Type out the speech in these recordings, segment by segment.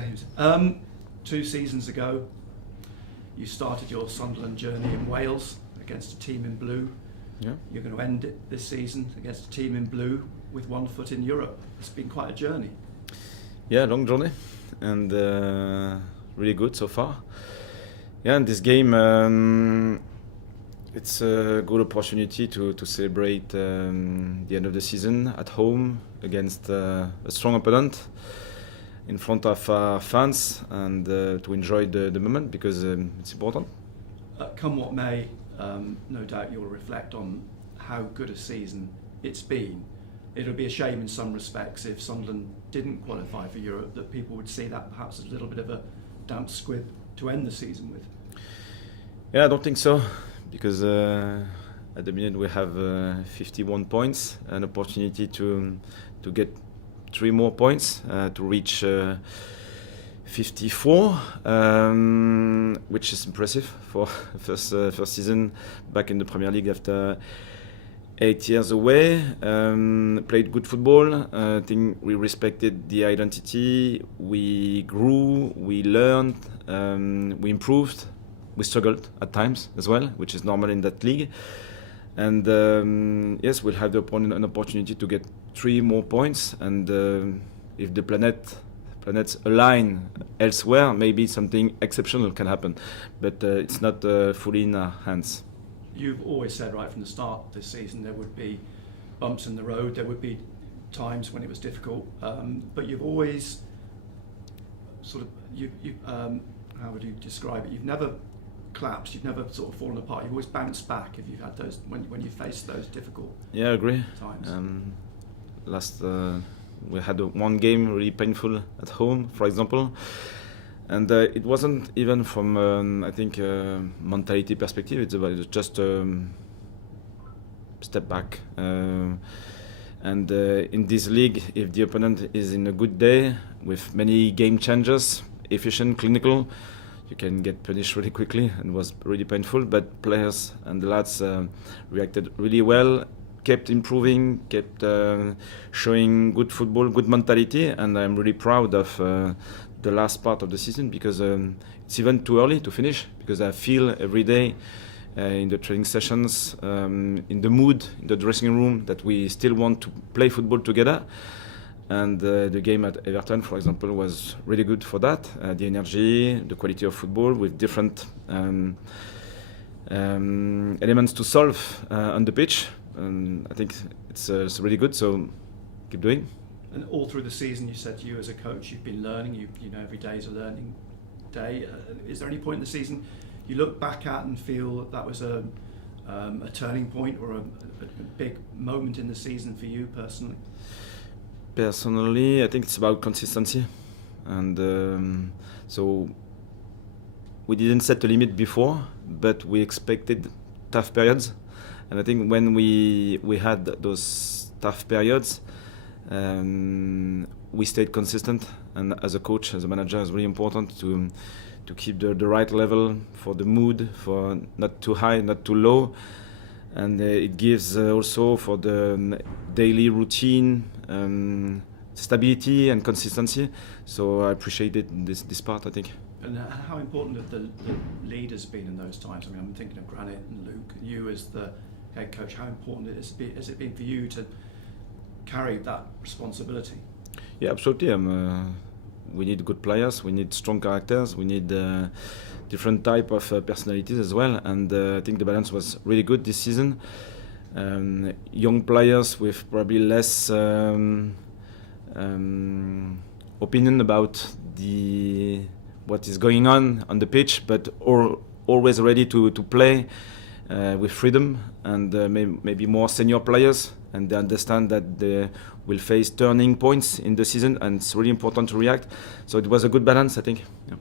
games. 2 seasons ago, you started your Sunderland journey in Wales against a team in blue. Yeah. You're going to end it this season against a team in blue with one foot in Europe. It's been quite a journey. Yeah, long journey, and really good so far. Yeah, and this game, it's a good opportunity to celebrate the end of the season at home against a strong opponent in front of our fans, and to enjoy the moment, because it's important. Come what may, no doubt you'll reflect on how good a season it's been. It would be a shame in some respects if Sunderland didn't qualify for Europe, that people would see that perhaps as a little bit of a damp squib to end the season with. Yeah, I don't think so, because at the minute we have 51 points, an opportunity to get 3 more points to reach 54, which is impressive for first season back in the Premier League after 8 years away. Played good football. I think we respected the identity. We grew. We learned. We improved. We struggled at times as well, which is normal in that league. And yes, we'll have an opportunity to get 3 more points. And if the planets align elsewhere, maybe something exceptional can happen. But it's not fully in our hands. You've always said right from the start this season there would be bumps in the road, there would be times when it was difficult, but you've always sort of, how would you describe it? You've never collapsed, you've never sort of fallen apart, you've always bounced back if you've had those, when you faced those difficult Yeah, I agree. times. We had one game really painful at home, for example. And it wasn't even from, I think, mentality perspective. It's about just step back. And in this league, if the opponent is in a good day with many game changers, efficient, clinical, you can get punished really quickly, and it was really painful. But players and the lads reacted really well, kept improving, kept showing good football, good mentality, and I'm really proud of the last part of the season, because it's even too early to finish, because I feel every day in the training sessions, in the mood, in the dressing room, that we still want to play football together. And the game at Everton, for example, was really good for that. The energy, the quality of football with different elements to solve on the pitch. And I think it's really good, so keep doing. And all through the season, you said you as a coach, you've been learning. You know, every day is a learning day. Is there any point in the season you look back at and feel that was a turning point or a big moment in the season for you personally? Personally, I think it's about consistency, and so we didn't set a limit before, but we expected tough periods, and I think when we had those tough periods, we stayed consistent, and as a coach, as a manager, it's really important to keep the right level for the mood, for not too high, not too low, and it gives also for the daily routine stability and consistency. So I appreciated this part, I think. And how important have the leaders been in those times? I mean, I'm thinking of Granit and Luke. You as the head coach, how important has it been for you to carry that responsibility? Yeah, absolutely. We need good players, we need strong characters, we need different type of personalities as well, and I think the balance was really good this season. Young players with probably less opinion about what is going on the pitch, but always ready to play with freedom, and maybe more senior players, and they understand that they will face turning points in the season, and it's really important to react. So it was a good balance, I think. Yeah.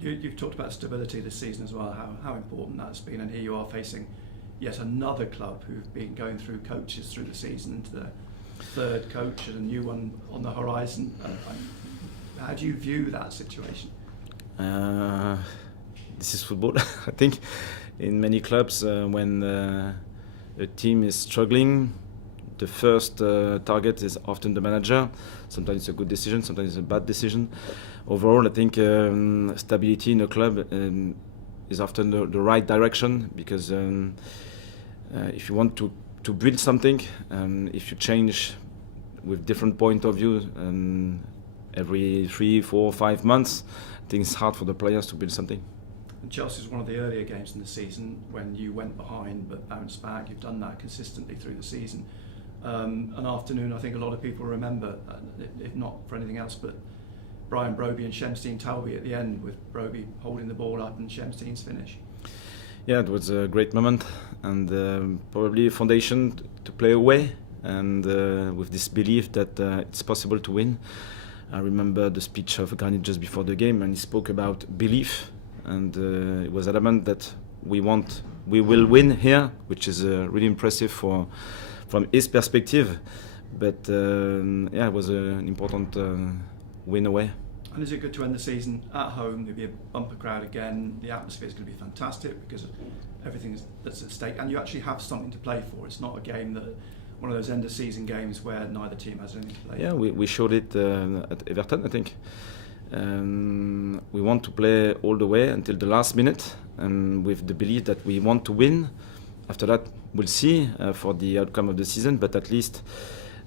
You've talked about stability this season as well, how important that's been, and here you are facing yet another club who've been going through coaches through the season, into the third coach and a new one on the horizon. How do you view that situation? This is football. I think in many clubs, when a team is struggling, the first target is often the manager. Sometimes it's a good decision, sometimes it's a bad decision. Overall, I think stability in a club is often the right direction, because if you want to build something, if you change with different point of view every 3, 4, 5 months, I think it's hard for the players to build something. And Chelsea's one of the earlier games in the season when you went behind but bounced back. You've done that consistently through the season. An afternoon I think a lot of people remember, if not for anything else, but Brian Broby and Shemstein Talby at the end, with Broby holding the ball up and Shemstein's finish. Yeah, it was a great moment, and probably a foundation to play away, and with this belief that it's possible to win. I remember the speech of Granit just before the game, and he spoke about belief, and it was adamant that we will win here, which is really impressive from his perspective. But yeah, it was an important win away. And is it good to end the season at home? There'll be a bumper crowd again. The atmosphere is going to be fantastic because of everything that's at stake, and you actually have something to play for. It's not a game that one of those end of season games where neither team has anything to play for. Yeah, we showed it at Everton, I think. We want to play all the way until the last minute, and with the belief that we want to win. After that, we'll see for the outcome of the season, but at least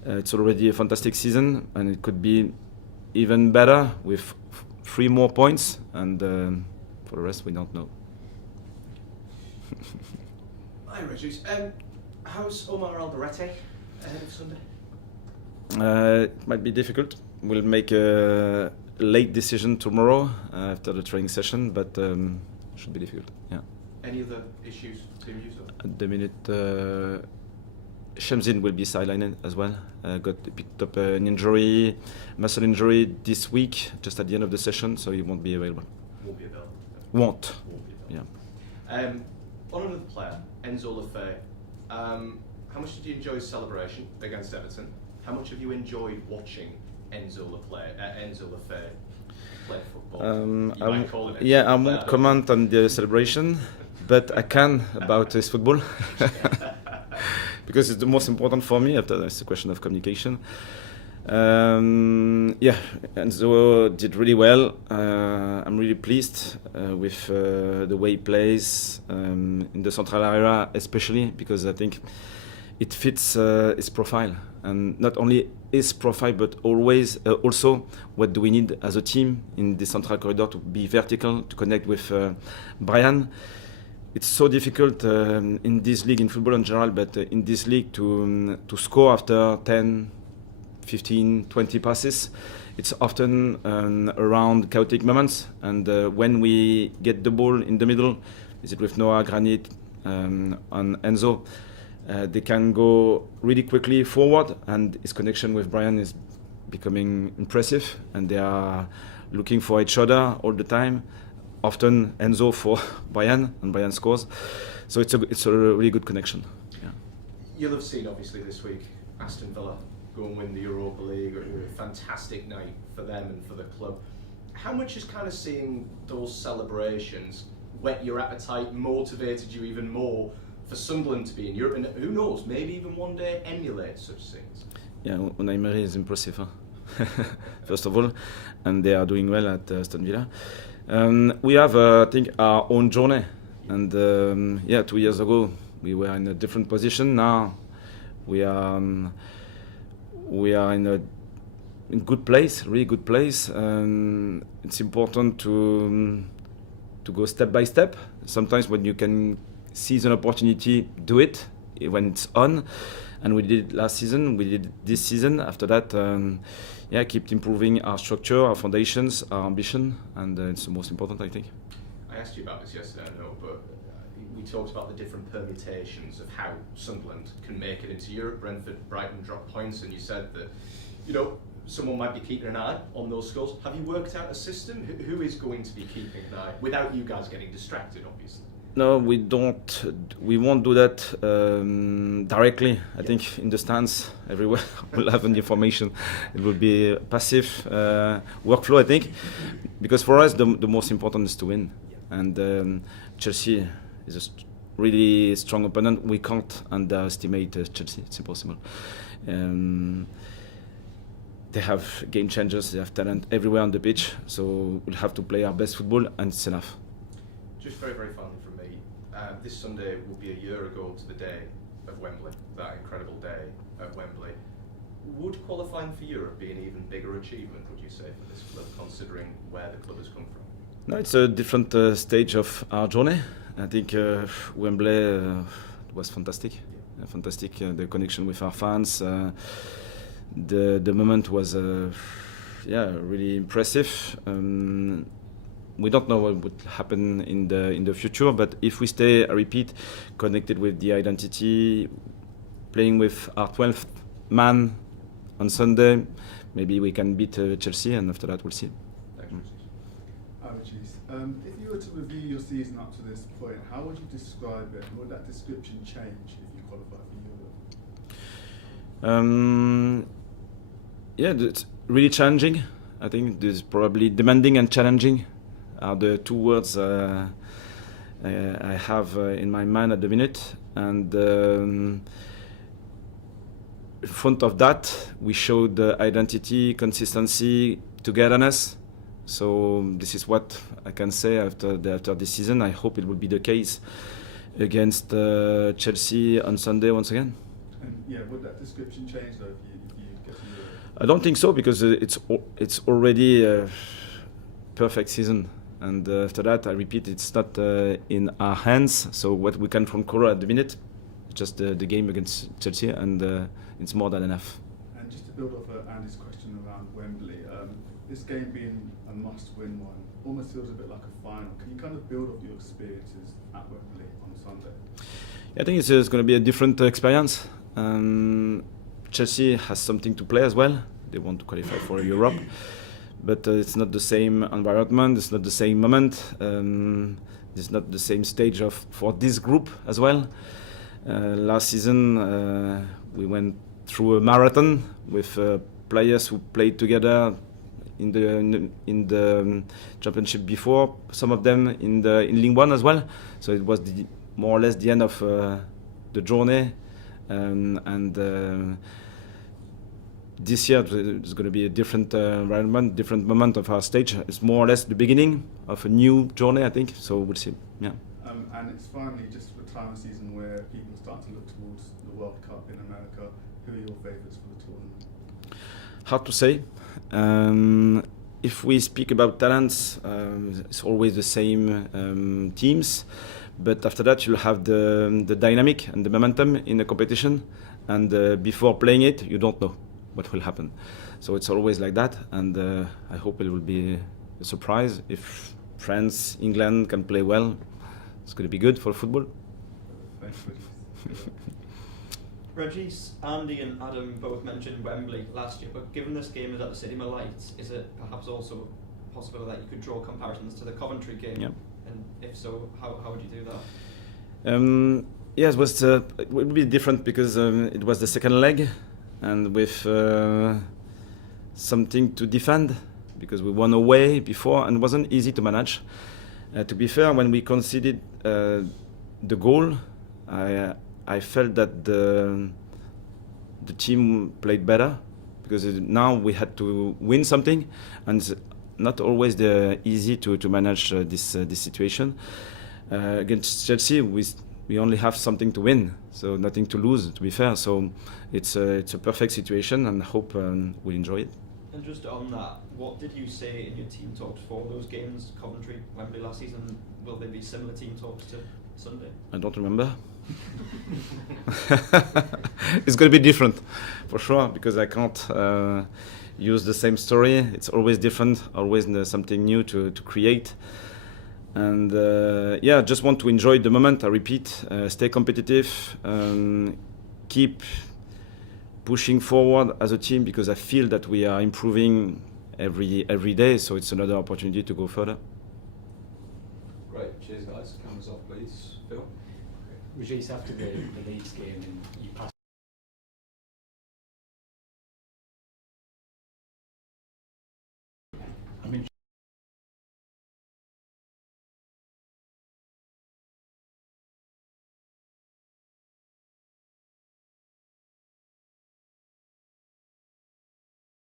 it's already a fantastic season, and it could be even better with 3 more points, and for the rest we don't know. Hi Régis, how's Omar Alderete ahead of Sunday? It might be difficult. We'll make a late decision tomorrow after the training session, but should be difficult. Yeah. Any other issues being used up? At the minute, Shemzin will be sidelined as well. Picked up an injury, muscle injury this week, just at the end of the session, so he won't be available. Won't be available. Won't. Won't be available. Yeah. On another player, Enzo Lefebvre. How much did you enjoy his celebration against Everton? How much have you enjoyed watching Enzo Lefebvre play football? I won't comment on the celebration, but I can about his football. Because it's the most important for me. After that's a question of communication. Yeah, Enzo did really well. I'm really pleased with the way he plays in the central area, especially because I think it fits his profile, and not only his profile, but always also what do we need as a team in the central corridor to be vertical, to connect with Brian. It's so difficult in this league, in football in general, but in this league to score after 10, 15, 20 passes. It's often around chaotic moments, and when we get the ball in the middle, is it with Noah, Granit, and Enzo, they can go really quickly forward, and his connection with Brian is becoming impressive, and they are looking for each other all the time. Often Enzo for Brian, and Brian scores. So it's a really good connection. Yeah. You'll have seen obviously this week Aston Villa go and win the Europa League. A fantastic night for them and for the club. How much is kind of seeing those celebrations whet your appetite, motivated you even more for Sunderland to be in Europe, and who knows, maybe even one day emulate such things? Yeah, Unai Emery is impressive, huh? First of all, and they are doing well at Aston Villa. We have, I think, our own journey, and yeah, 2 years ago we were in a different position. Now we are in a good place, really good place. It's important to go step by step. Sometimes when you can seize an opportunity, do it when it's on. And we did it last season, we did it this season. After that, yeah, keep improving our structure, our foundations, our ambition, and it's the most important, I think. I asked you about this yesterday, I know, but we talked about the different permutations of how Sunderland can make it into Europe. Brentford, Brighton drop points, and you said that, you know, someone might be keeping an eye on those scores. Have you worked out a system? Who is going to be keeping an eye, without you guys getting distracted, obviously? No, we don't. We won't do that directly. I think in the stands everywhere we'll have an information. It will be a passive workflow, I think, because for us the most important is to win. And Chelsea is a really strong opponent. We can't underestimate Chelsea. It's impossible. They have game changers, they have talent everywhere on the pitch, so we'll have to play our best football, and it's enough. Just very, very finally from me, this Sunday will be a year ago to the day of Wembley, that incredible day at Wembley. Would qualifying for Europe be an even bigger achievement, would you say, for this club, considering where the club has come from? No, it's a different stage of our journey. I think Wembley was fantastic. Fantastic, the connection with our fans. The moment was really impressive. We don't know what would happen in the future, but if we stay, I repeat, connected with the identity, playing with our 12th man on Sunday, maybe we can beat Chelsea, and after that we'll see. Thanks, Régis. If you were to review your season up to this point, how would you describe it? Would that description change if you qualify for Europe? It's really challenging. I think this is probably demanding and challenging are the two words I have in my mind at the minute. And in front of that, we showed identity, consistency, togetherness. So this is what I can say after this season. I hope it will be the case against Chelsea on Sunday once again. And would that description change though if you get to Europe? I don't think so, because it's already a perfect season, and after that, I repeat, it's not in our hands. So what we can conquer at the minute, just the game against Chelsea, and it's more than enough. And just to build off Andy's question around Wembley, this game being a must-win one almost feels a bit like a final. Can you kind of build off your experiences at Wembley on Sunday? I think it's going to be a different experience. Chelsea has something to play as well. They want to qualify for Europe, but it's not the same environment. It's not the same moment. It's not the same stage for this group as well. Last season, we went through a marathon with players who played together in the championship before. Some of them in League One as well. So it was more or less the end of the journey. This year it's going to be a different environment, different moment of our stage. It's more or less the beginning of a new journey, I think. So we'll see. Yeah. And it's finally just the time of season where people start to look towards the World Cup in America. Who are your favourites for the tournament? Hard to say. If we speak about talents, it's always the same teams. But after that, you'll have the dynamic and the momentum in the competition. And before playing it, you don't know what will happen. So it's always like that. And I hope it will be a surprise. If France, England can play well, it's going to be good for football. Thanks, Régis. Régis, Andy and Adam both mentioned Wembley last year, but given this game is at the Cinema Lights, is it perhaps also possible that you could draw comparisons to the Coventry game? Yeah. And if so, how would you do that? Yes, it would be different because it was the second leg, and with something to defend, because we won away before and it wasn't easy to manage. To be fair, when we conceded the goal, I felt that the team played better, because now we had to win something, and it's not always easy to manage this situation. Against Chelsea, we only have something to win, so nothing to lose, to be fair. So it's a perfect situation, and I hope we'll enjoy it. And just on that, what did you say in your team talks for those games, Coventry, Wembley last season? Will there be similar team talks to Sunday? I don't remember. It's going to be different, for sure, because I can't use the same story. It's always different, always something new to create. And just want to enjoy the moment. I repeat, stay competitive, keep pushing forward as a team, because I feel that we are improving every day. So it's another opportunity to go further. Great, cheers guys. Cameras off, please. Phil. Régis, after the Leeds game, and you passed. I mean,